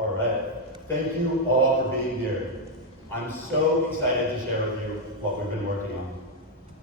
All right. Thank you all for being here. I'm so excited to share with you what we've been working on.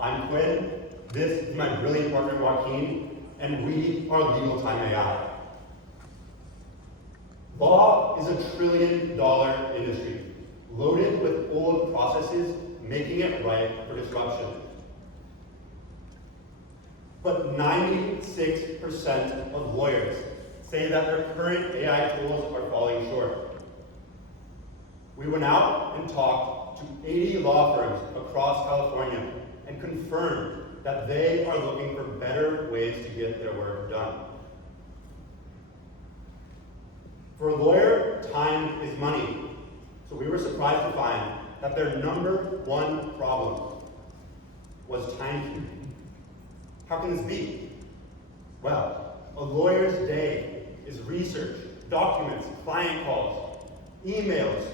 I'm Quinn, this is my brilliant partner Joaquin, and we are Legal Time AI. Law is a $1 trillion industry, loaded with old processes, making it ripe for disruption. But 96% of lawyers say that their current AI tools are falling short. We went out and talked to 80 law firms across California and confirmed that they are looking for better ways to get their work done. For a lawyer, time is money. So we were surprised to find that their #1 problem was timekeeping. How can this be? Well, a lawyer's day is research, documents, client calls, emails,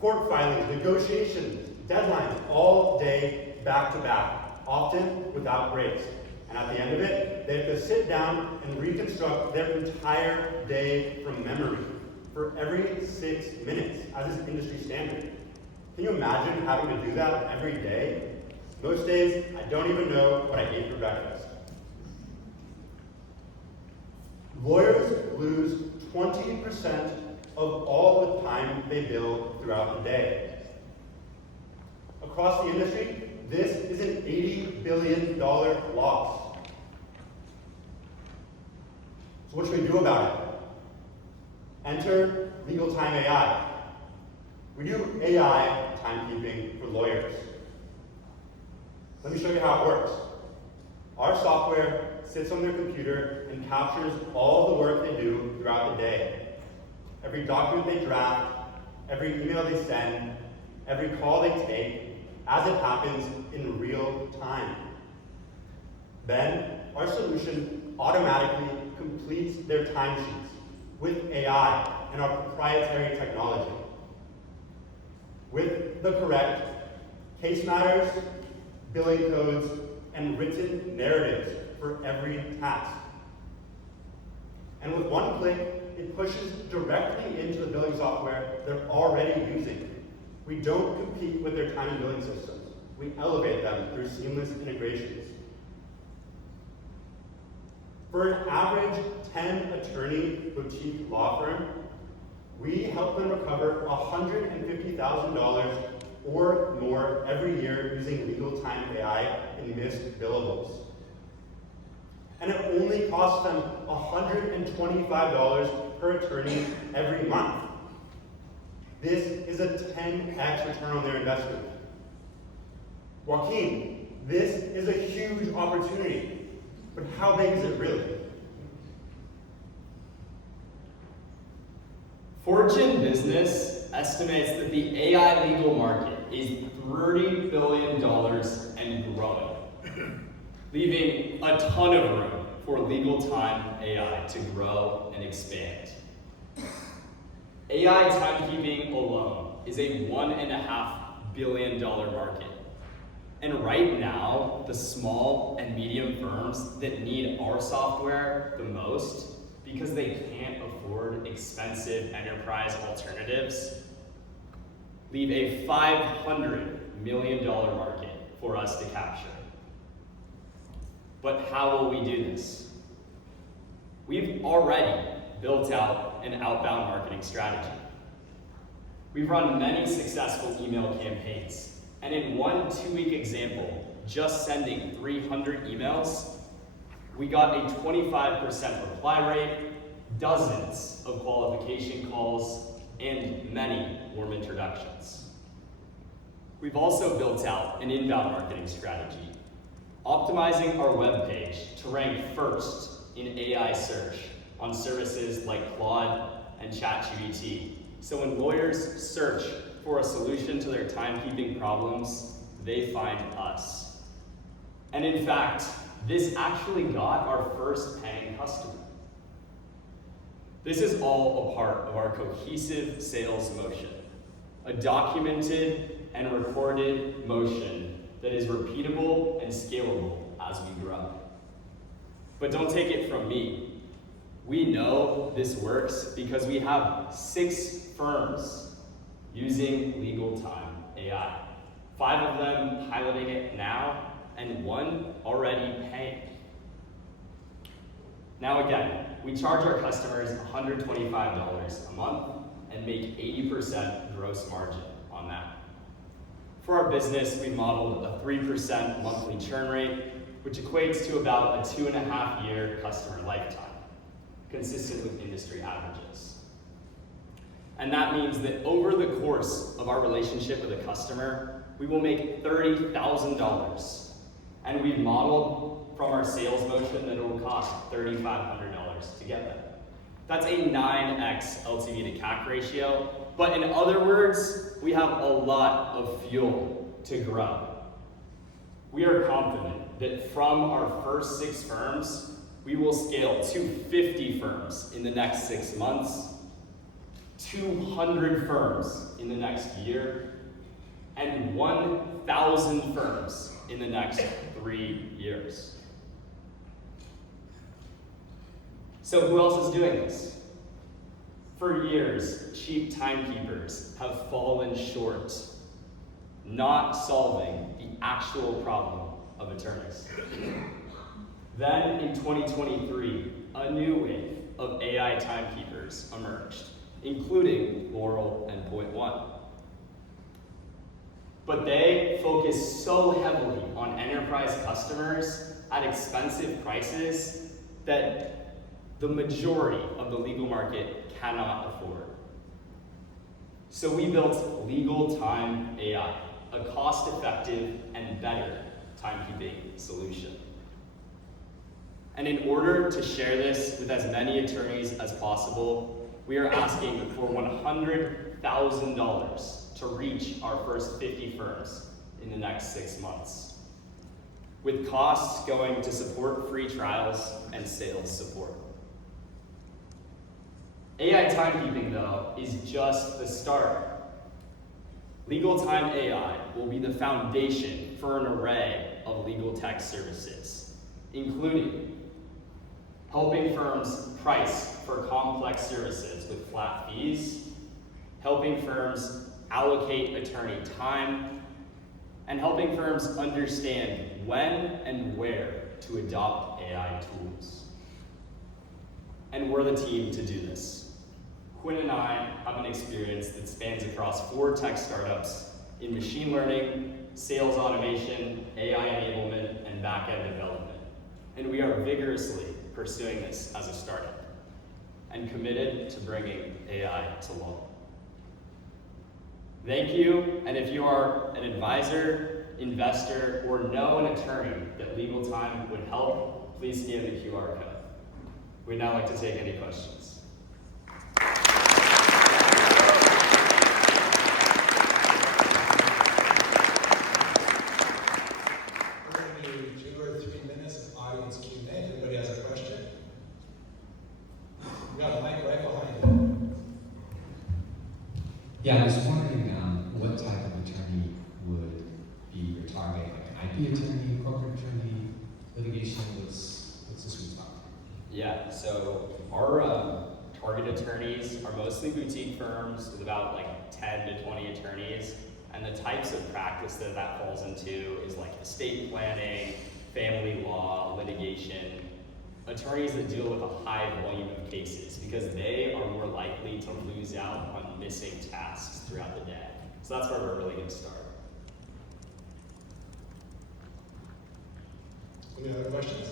court filings, negotiations, deadlines, all day back to back, often without breaks. And at the end of it, they have to sit down and reconstruct their entire day from memory for every 6 minutes, as is industry standard. Can you imagine having to do that every day? Most days, I don't even know what I ate for breakfast. Lawyers lose 20% of all the time they bill throughout the day. Across the industry, this is an $80 billion loss. So what should we do about it? Enter Legal Time AI. We do AI timekeeping for lawyers. Let me show you how it works. Our software sits on their computer and captures all the work they do throughout the day. Every document they draft, every email they send, every call they take, as it happens in real time. Then, our solution automatically completes their timesheets with AI and our proprietary technology. With the correct case matters, billing codes, and written narratives for every task. And with one click, it pushes directly into the billing software they're already using. We don't compete with their time and billing systems. We elevate them through seamless integrations. For an average 10-attorney boutique law firm, we help them recover $150,000 or more every year using Legal Time AI in missed billables. And it only costs them $125 per attorney every month. This is a 10x return on their investment. Joaquin, this is a huge opportunity, but how big is it really? Fortune Business estimates that the AI legal market is $30 billion and growing, leaving a ton of room for Legal Time AI to grow and expand. AI timekeeping alone is a $1.5 billion market. And right now, the small and medium firms that need our software the most because they can't afford expensive enterprise alternatives leave a $500 million market for us to capture. But how will we do this? We've already built out an outbound marketing strategy. We've run many successful email campaigns, and in one 2-week example, just sending 300 emails, we got a 25% reply rate, dozens of qualification calls, and many warm introductions. We've also built out an inbound marketing strategy, optimizing our webpage to rank first in AI search on services like Claude and ChatGPT. So when lawyers search for a solution to their timekeeping problems, they find us. And in fact, this actually got our first paying customer. This is all a part of our cohesive sales motion, a documented and recorded motion that is repeatable and scalable as we grow. But don't take it from me. We know this works because we have 6 firms using Legal Time AI. 5 of them piloting it now, and 1 already paying. Now again, we charge our customers $125 a month and make 80% gross margin on that. For our business, we modeled a 3% monthly churn rate, which equates to about a 2.5-year customer lifetime, consistent with industry averages. And that means that over the course of our relationship with a customer, we will make $30,000. And we've modeled from our sales motion that it will cost $3,500 to get them. That's a 9x LTV to CAC ratio, but in other words, we have a lot of fuel to grow. We are confident that from our first 6 firms, we will scale to 50 firms in the next 6 months, 200 firms in the next year, and 1,000 firms in the next 3 years. So who else is doing this? For years, cheap timekeepers have fallen short, not solving the actual problem of attorneys. Then in 2023, a new wave of AI timekeepers emerged, including Laurel and Point One. But they focus so heavily on enterprise customers at expensive prices that the majority of the legal market cannot afford. So we built Legal Time AI, a cost-effective and better timekeeping solution. And in order to share this with as many attorneys as possible, we are asking for $100,000 to reach our first 50 firms in the next 6 months, with costs going to support free trials and sales support. AI timekeeping, though, is just the start. Legal Time AI will be the foundation for an array of legal tech services, including helping firms price for complex services with flat fees, helping firms allocate attorney time, and helping firms understand when and where to adopt AI tools. And we're the team to do this. Quinn and I have an experience that spans across 4 tech startups in machine learning, sales automation, AI enablement, and back-end development. And we are vigorously pursuing this as a startup and committed to bringing AI to law. Thank you, and if you are an advisor, investor, or know an attorney that Legal Time would help, please scan the QR code. We'd now like to take any questions. We're going to do 2 or 3 minutes of audience Q&A. If anybody has a question, we got a mic right behind you. Yeah, I was wondering what type of attorney would be your target? Like an IP attorney, corporate attorney, litigation? What's the sweet spot? Yeah, so our target attorneys are mostly boutique firms with about like 10 to 20 attorneys, and the types of practice that falls into is like estate planning, family law, litigation, attorneys that deal with a high volume of cases because they are more likely to lose out on missing tasks throughout the day. So that's where we're really going to start. Any other questions?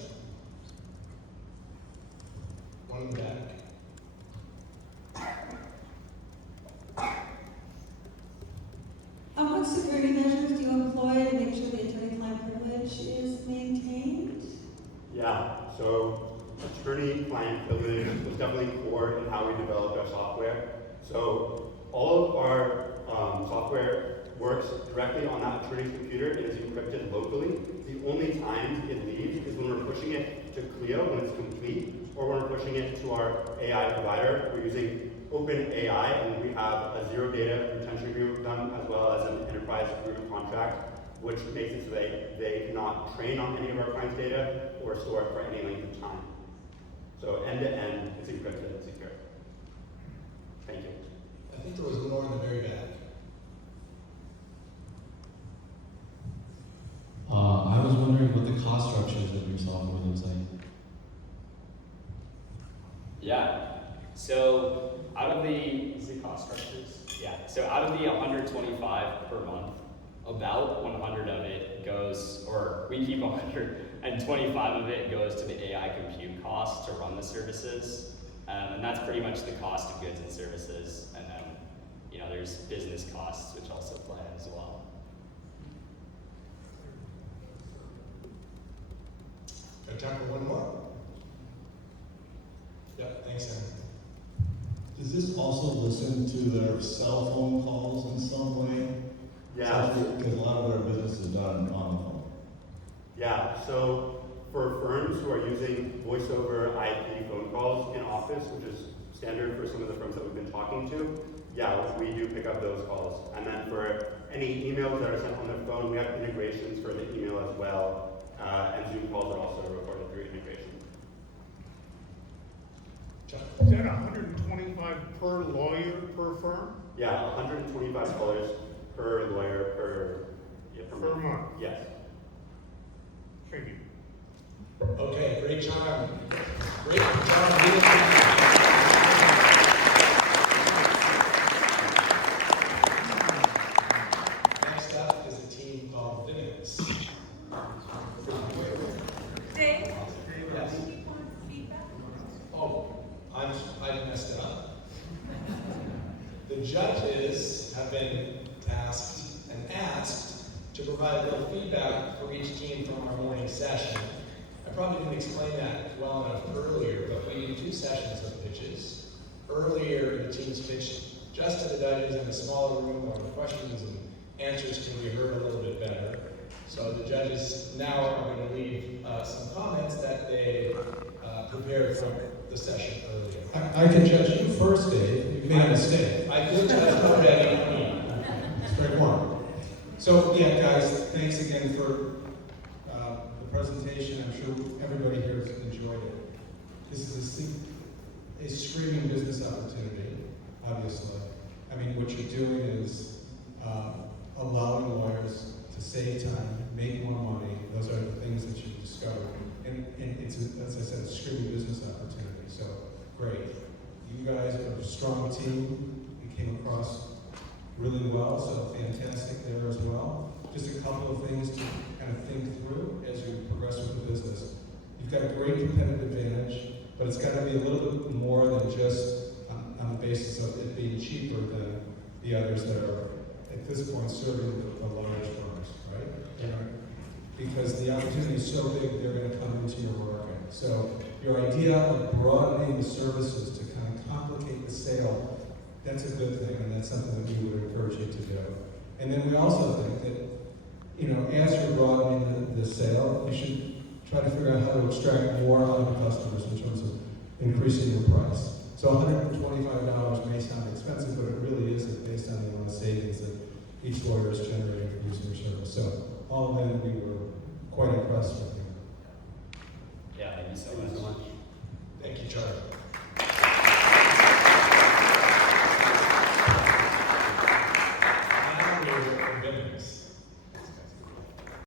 One in the back. What security measures do you employ to make sure the attorney-client privilege is maintained? Yeah, so attorney-client privilege was definitely core in how we developed our software. So all of our software works directly on that attorney's computer and is encrypted locally. The only time it leaves is when we're pushing it to Clio when it's complete, or when we're pushing it to our AI provider. We're using OpenAI, and we have a zero data retention agreement with them, as well as an enterprise agreement contract, which makes it so they cannot train on any of our clients' data or store it for any length of time. So end to end, it's encrypted and secure. Thank you. I think there was more in the very back. I was wondering what the cost structures of your software looks like. Yeah. So out of the cost structures? Yeah. So out of the 125 per month, about 100 of it goes, or we keep 125 of it goes to the AI compute cost to run the services, and that's pretty much the cost of goods and services. And then, there's business costs which also play as well. Got time for one more? Yep, thanks, Aaron. Does this also listen to their cell phone calls in some way? Yeah. Because a lot of their business is done on the phone. Yeah, so for firms who are using voice over IP phone calls in office, which is standard for some of the firms that we've been talking to, yeah, we do pick up those calls. And then for any emails that are sent on their phone, we have integrations for the email as well. And Zoom calls are also recorded through integration. Chuck. Is that 125 per lawyer per firm? Yeah, $125 per lawyer per month? Yes. Thank you. Okay, great job. Great job. Next up is a team called Linux. Dave? Yes. Do you want feedback? Oh, I messed it up. The judges have been tasked and asked to provide a little feedback for each team from our morning session. I probably didn't explain that well enough earlier, but we do 2 sessions of pitches. Earlier, the teams pitched just to the judges in a smaller room where the questions and answers can be heard a little bit better. So the judges now are going to leave some comments that they prepared from the session earlier. I can judge you first, Dave. You made a mistake. I feel judged already. Straightforward. So, yeah, guys, thanks again for the presentation. I'm sure everybody here has enjoyed it. This is a screaming business opportunity, obviously. I mean, what you're doing is allowing lawyers to save time, make more money. Those are the things that you've discovered. And it's, as I said, a screaming business opportunity. So, great. You guys are a strong team. You came across really well, so fantastic there as well. Just a couple of things to kind of think through as you progress with the business. You've got a great competitive advantage, but it's got to be a little bit more than just on the basis of it being cheaper than the others that are, at this point, serving the large firms, right? Because the opportunity is so big, they're going to come into your market. So your idea of broadening the services to kind of complicate the sale, that's a good thing, and that's something that we would encourage you to do. And then we also think that, as you're broadening the sale, you should try to figure out how to extract more out of the customers in terms of increasing your price. So $125 may sound expensive, but it really isn't based on the amount of savings that each lawyer is generating from using your service. So all in, we were quite impressed with you. Yeah, thank you so Thank you so much. much.